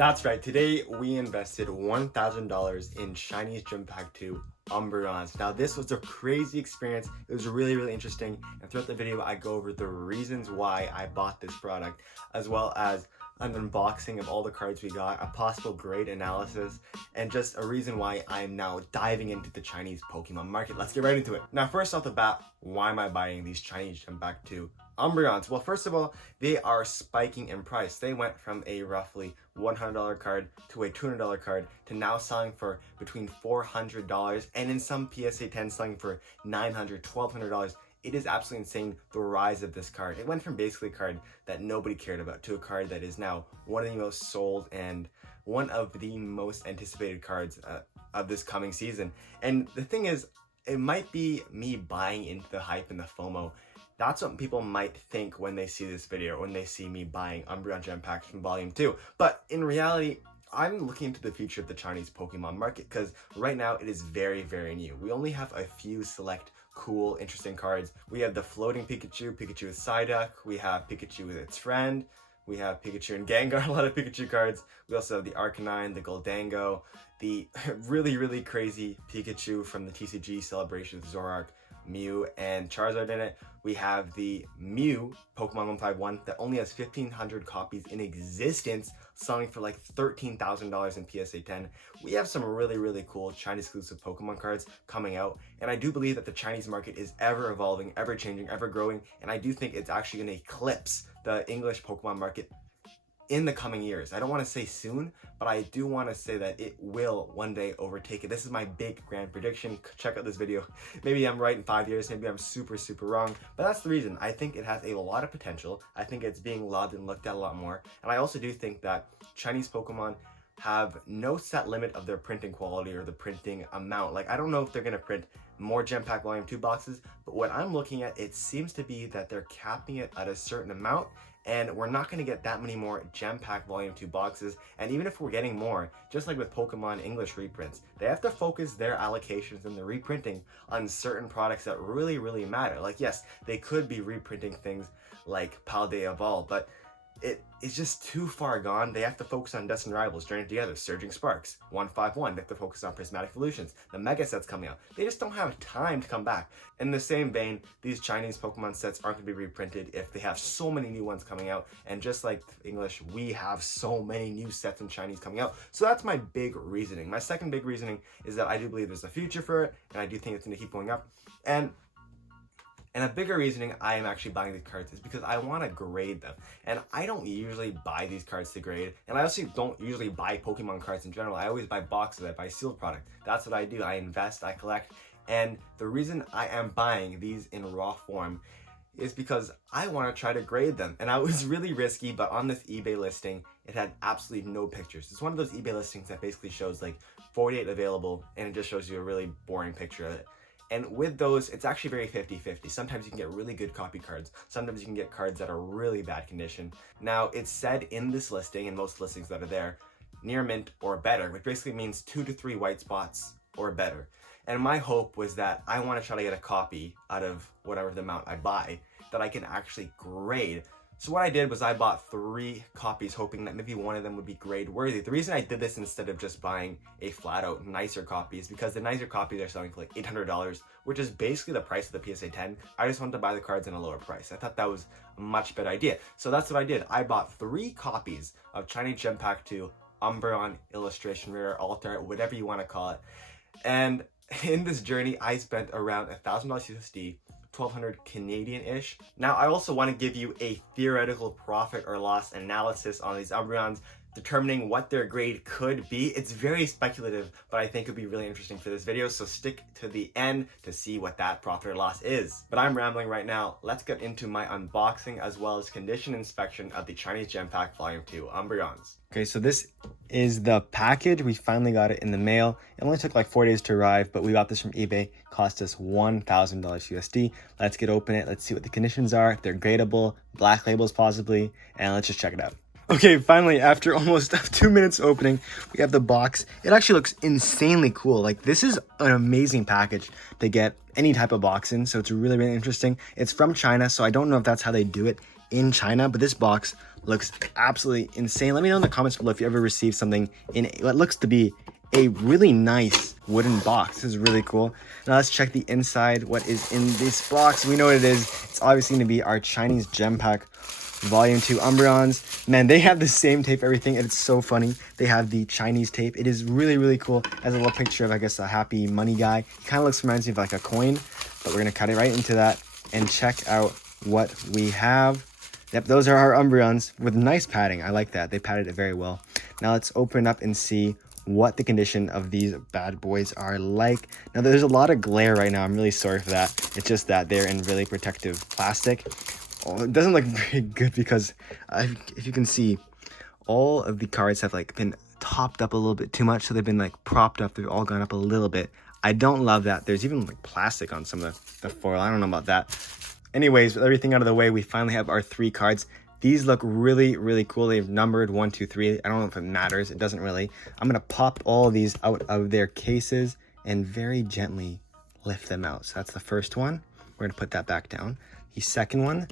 That's right, today we invested $1,000 in Chinese Gem Pack 2 Umbreons. Now this was a crazy experience. It was really interesting, and throughout the video I go over the reasons why I bought this product, as well as an unboxing of all the cards we got, a possible grade analysis, and just a reason why I'm now diving into the Chinese Pokemon market. Let's get right into it. Now first off the bat, why am I buying these Chinese Gem Pack 2 Umbreons? Well, first of all, they are spiking in price. They went from a roughly $100 card to a $200 card to now selling for between $400, and in some PSA 10 selling for $900, $1,200. It is absolutely insane, the rise of this card. It went from basically a card that nobody cared about to a card that is now one of the most sold and one of the most anticipated cards of this coming season. And the thing is, it might be me buying into the hype and the FOMO. That's what people might think when they see this video, when they see me buying Umbreon Gem Packs from Volume 2. But in reality, I'm looking into the future of the Chinese Pokemon market because right now it is very new. We only have a few select cool, interesting cards. We have the floating Pikachu, Pikachu with Psyduck, we have Pikachu with its friend, we have Pikachu and Gengar, a lot of Pikachu cards. We also have the Arcanine, the Goldango, the really crazy Pikachu from the TCG Celebration with Zoroark, Mew, and Charizard in it. We have the Mew Pokemon 151 that only has 1,500 copies in existence, selling for like $13,000 in PSA 10. We have some really cool Chinese exclusive Pokemon cards coming out, and I do believe that the Chinese market is ever evolving, ever changing, ever growing, and I do think it's actually going to eclipse the English Pokemon market in the coming years. I don't want to say soon, but I do want to say that it will one day overtake it. This is my big grand prediction. Check out this video. Maybe I'm right in 5 years, maybe I'm super wrong, but that's the reason. I think it has a lot of potential. I think it's being loved and looked at a lot more, and I also do think that Chinese Pokemon have no set limit of their printing quality or the printing amount. Like, I don't know if they're going to print more Gem Pack Volume 2 boxes, but what I'm looking at, it seems to be that they're capping it at a certain amount, and we're not going to get that many more Gem Pack Volume 2 boxes. And even if we're getting more, just like with Pokemon English reprints, they have to focus their allocations and the reprinting on certain products that really matter. Like, yes, they could be reprinting things like Paldea Evolve, but it is just too far gone. They have to focus on Destined Rivals, Journey Together, Surging Sparks, 151. They have to focus on Prismatic Evolutions, the Mega sets coming out. They just don't have time to come back. In the same vein, these Chinese Pokemon sets aren't going to be reprinted if they have so many new ones coming out. And just like English, we have so many new sets in Chinese coming out. So that's my big reasoning. My second big reasoning is that I do believe there's a future for it, and I do think it's going to keep going up. And a bigger reasoning I am actually buying these cards is because I want to grade them. And I don't usually buy these cards to grade. And I also don't usually buy Pokemon cards in general. I always buy boxes, I buy sealed product. That's what I do. I invest, I collect. And the reason I am buying these in raw form is because I want to try to grade them. And I was really risky, but on this eBay listing, it had absolutely no pictures. It's one of those eBay listings that basically shows like 48 available, and it just shows you a really boring picture of it. And with those, it's actually very 50-50. Sometimes you can get really good copy cards. Sometimes you can get cards that are really bad condition. Now, it's said in this listing, and most listings that are there, near mint or better, which basically means 2 to 3 white spots or better. And my hope was that I want to try to get a copy out of whatever the amount I buy that I can actually grade. So what I did was I bought 3 copies, hoping that maybe one of them would be grade worthy. The reason I did this instead of just buying a flat out nicer copy is because the nicer copies are selling for like $800, which is basically the price of the PSA 10. I just wanted to buy the cards in a lower price. I thought that was a much better idea. So that's what I did. I bought 3 copies of Chinese Gem Pack 2 Umbreon Illustration Rare, Alter, whatever you want to call it. And in this journey, I spent around $1,000 USD, 1,200 Canadian-ish. Now, I also want to give you a theoretical profit or loss analysis on these Umbreons, determining what their grade could be. It's very speculative, but I think it'd be really interesting for this video, so stick to the end to see what that profit or loss is. But I'm rambling right now. Let's get into my unboxing as well as condition inspection of the Chinese Gem Pack Volume 2 Umbreons. Okay, so this is the package. We finally got it in the mail. It only took like 4 days to arrive, but we got this from eBay. Cost us $1,000 USD. Let's get open it. Let's see what the conditions are, if they're gradable, black labels possibly, and let's just check it out. Okay, finally, after almost 2 minutes opening, we have the box. It actually looks insanely cool. Like, this is an amazing package to get any type of box in, so it's really interesting. It's from China, so I don't know if that's how they do it in China, but this box looks absolutely insane. Let me know in the comments below if you ever received something in what looks to be a really nice wooden box. This is really cool. Now let's check the inside. What is in this box? We know what it is. It's obviously going to be our Chinese Gem Pack Volume 2 Umbreons. Man, they have the same tape, everything, and it's so funny. They have the Chinese tape. It is really, really cool. Has a little picture of, I guess, a happy money guy. He kind of reminds me of like a coin, but we're going to cut it right into that and check out what we have. Yep, those are our Umbreons with nice padding. I like that. They padded it very well. Now let's open up and see what the condition of these bad boys are like. Now there's a lot of glare right now. I'm really sorry for that. It's just that they're in really protective plastic. Oh, it doesn't look very good because if you can see, all of the cards have like been topped up a little bit too much. So they've been like propped up. They've all gone up a little bit. I don't love that. There's even like plastic on some of the foil. I don't know about that. Anyways, with everything out of the way, we finally have our 3 cards. These look really, really cool. They've numbered 1, 2, 3. I don't know if it matters. It doesn't really. I'm going to pop all of these out of their cases and very gently lift them out. So that's the first one. We're going to put that back down. The second one.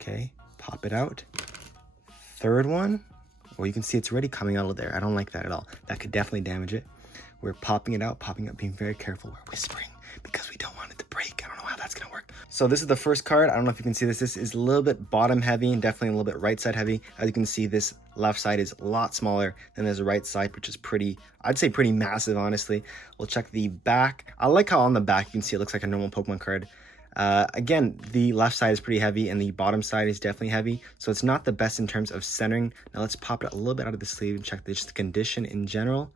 Okay, pop it out. Third one. Well, you can see it's already coming out of there. I don't like that at all. That could definitely damage it. We're popping it out, being very careful. We're whispering because we don't want it to break. I don't know how that's going to work. So this is the first card. I don't know if you can see this. This is a little bit bottom heavy and definitely a little bit right side heavy. As you can see, this left side is a lot smaller than this right side, which is pretty, I'd say pretty massive, honestly. We'll check the back. I like how on the back you can see it looks like a normal Pokemon card. Again, the left side is pretty heavy and the bottom side is definitely heavy. So it's not the best in terms of centering. Now let's pop it a little bit out of the sleeve and check just the condition in general.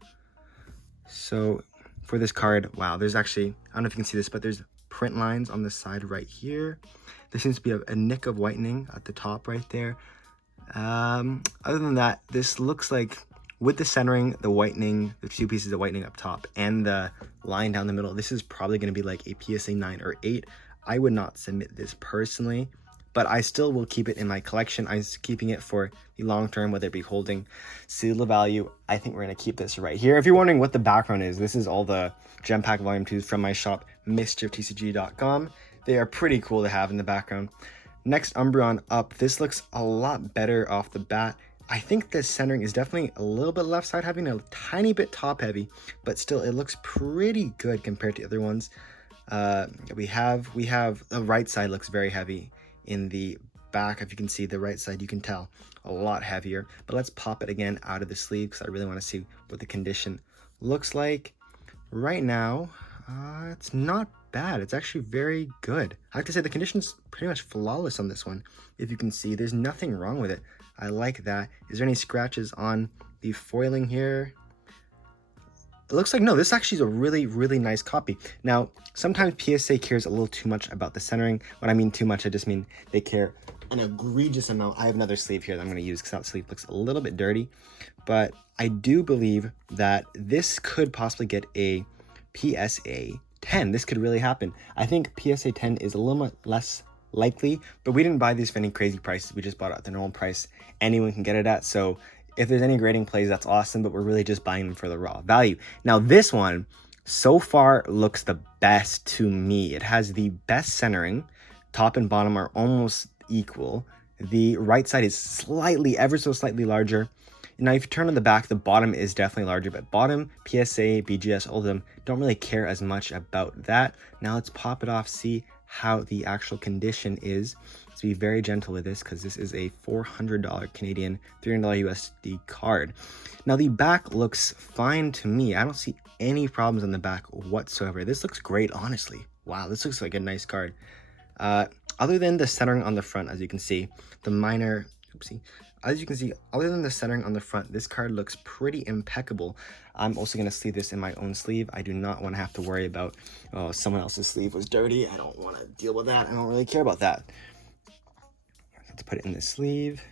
So for this card, wow, there's actually, I don't know if you can see this, but there's print lines on the side right here. There seems to be a nick of whitening at the top right there. Other than that, this looks like with the centering, the whitening, the 2 pieces of whitening up top and the line down the middle, this is probably going to be like a PSA 9 or 8. I would not submit this personally, but I still will keep it in my collection. I'm keeping it for the long term, whether it be holding seal of value. I think we're going to keep this right here. If you're wondering what the background is, this is all the Gem Pack Volume 2s from my shop, mischiefTCG.com. They are pretty cool to have in the background. Next Umbreon up. This looks a lot better off the bat. I think the centering is definitely a little bit left side heavy and a tiny bit top heavy, but still it looks pretty good compared to other ones. We have the right side looks very heavy. In the back, if you can see the right side, you can tell a lot heavier. But let's pop it again out of the sleeve because I really want to see what the condition looks like. Right now, it's not bad. It's actually very good. I have to say the condition's pretty much flawless on this one. If you can see, there's nothing wrong with it. I like that. Is there any scratches on the foiling here? It looks like no, this actually is a really, really nice copy. Now, sometimes PSA cares a little too much about the centering. When I mean too much, I just mean they care an egregious amount. I have another sleeve here that I'm going to use because that sleeve looks a little bit dirty. But I do believe that this could possibly get a PSA 10. This could really happen. I think PSA 10 is a little bit less likely, but we didn't buy these for any crazy prices. We just bought it at the normal price anyone can get it at. So if there's any grading plays, that's awesome, but we're really just buying them for the raw value. Now this one so far looks the best to me. It has the best centering. Top and bottom are almost equal. The right side is slightly, ever so slightly larger. Now if you turn on the back, the bottom is definitely larger, but bottom, PSA, BGS, all of them don't really care as much about that. Now let's pop it off, see how the actual condition is. Let's be very gentle with this because this is a $400 Canadian, $300 USD card. Now the back looks fine to me. I don't see any problems on the back whatsoever. This looks great, honestly. Wow, this looks like a nice card. Other than the centering on the front, as you can see, the minor, oopsie. As you can see, other than the centering on the front, this card looks pretty impeccable. I'm also going to sleeve this in my own sleeve. I do not want to have to worry about, oh, someone else's sleeve was dirty. I don't want to deal with that. I don't really care about that. Let's put it in the sleeve.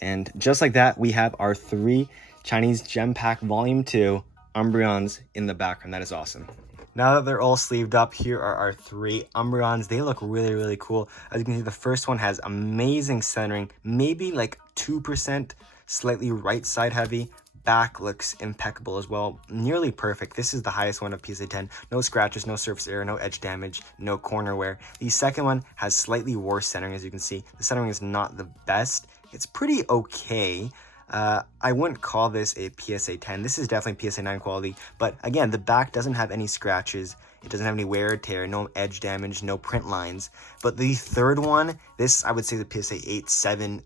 And just like that, we have our 3 Chinese Gem Pack Volume 2 Umbreons in the background. That is awesome. Now that they're all sleeved up, here are our 3 Umbreons. They look really, really cool. As you can see, the first one has amazing centering, maybe like 2%, slightly right side heavy. back looks impeccable as well, nearly perfect. This is the highest one of PSA 10. No scratches, no surface error, no edge damage, no corner wear. The second one has slightly worse centering, as you can see. The centering is not the best. It's pretty okay. I wouldn't call this a PSA 10. This is definitely PSA 9 quality, but again, the back doesn't have any scratches. It doesn't have any wear or tear, no edge damage, no print lines. But the third one, this I would say the PSA 8, 7,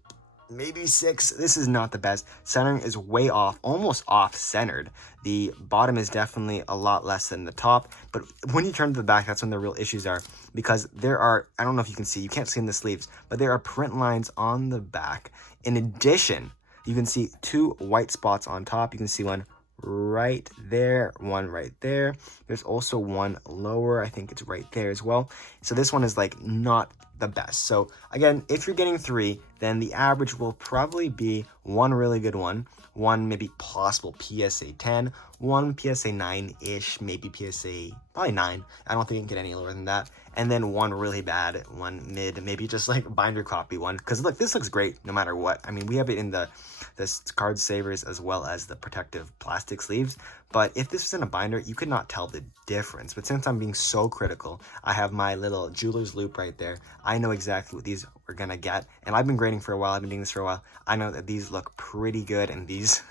maybe 6. This is not the best. Centering is way off, almost off-centered. The bottom is definitely a lot less than the top, but when you turn to the back, that's when the real issues are, because there are, I don't know if you can see, you can't see in the sleeves, but there are print lines on the back. In addition, you can see 2 white spots on top. You can see one right there, one right there. There's also one lower. I think it's right there as well. So this one is like not the best. So again, if you're getting 3, then the average will probably be one really good one maybe possible PSA 10, one PSA 9-ish, maybe PSA, probably 9. I don't think you can get any lower than that. And then one really bad, one mid, maybe just like binder copy one. Because look, this looks great no matter what. I mean, we have it in the card savers as well as the protective plastic sleeves. But if this was in a binder, you could not tell the difference. But since I'm being so critical, I have my little jeweler's loop right there. I know exactly what these we're gonna get. And I've been grading for a while. I've been doing this for a while. I know that these look pretty good, and this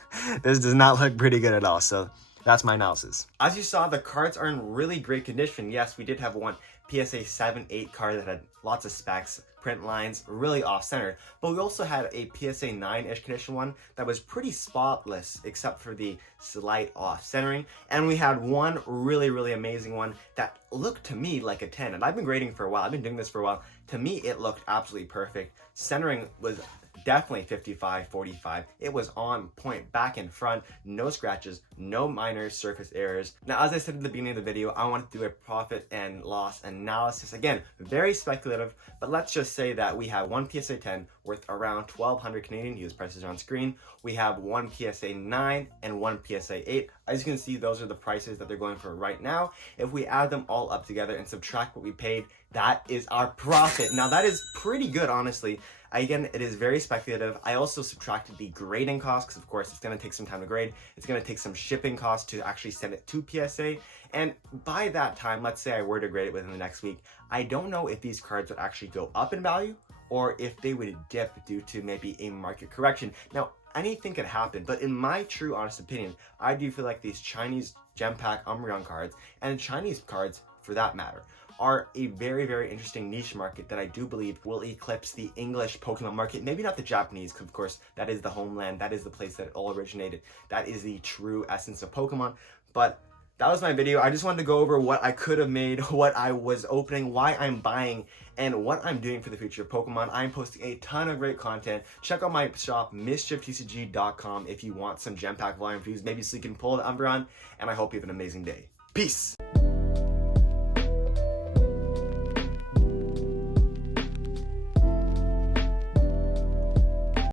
does not look pretty good at all. So that's my analysis. As you saw, the cards are in really great condition. Yes, we did have one PSA 7, 8 card that had lots of specs, print lines, really off-center. But we also had a PSA 9-ish condition one that was pretty spotless, except for the slight off-centering. And we had one really, really amazing one that looked to me like a 10. And I've been grading for a while. I've been doing this for a while. To me, it looked absolutely perfect. Centering was definitely 55, 45. It was on point, back and front, no scratches, no minor surface errors. Now, as I said at the beginning of the video, I want to do a profit and loss analysis. Again, very speculative, but let's just say that we have one PSA 10 worth around 1,200 Canadian. Use prices are on screen. We have one PSA 9 and one PSA 8. As you can see, those are the prices that they're going for right now. If we add them all up together and subtract what we paid, that is our profit. Now, that is pretty good, honestly. Again, it is very speculative. I also subtracted the grading costs because, of course, it's going to take some time to grade. It's going to take some shipping costs to actually send it to PSA. And by that time, let's say I were to grade it within the next week, I don't know if these cards would actually go up in value or if they would dip due to maybe a market correction. Now, anything could happen, but in my true honest opinion, I do feel like these Chinese gem pack Umbreon cards, and Chinese cards for that matter, are a very, very interesting niche market that I do believe will eclipse the English Pokemon market. Maybe not the Japanese, because of course that is the homeland, that is the place that it all originated, that is the true essence of Pokemon. But that was my video. I just wanted to go over what I could have made, what I was opening, why I'm buying, and what I'm doing for the future of Pokemon. I'm posting a ton of great content. Check out my shop, MischiefTCG.com, if you want some gem pack volume reviews, maybe so you can pull the Umbreon, and I hope you have an amazing day. Peace!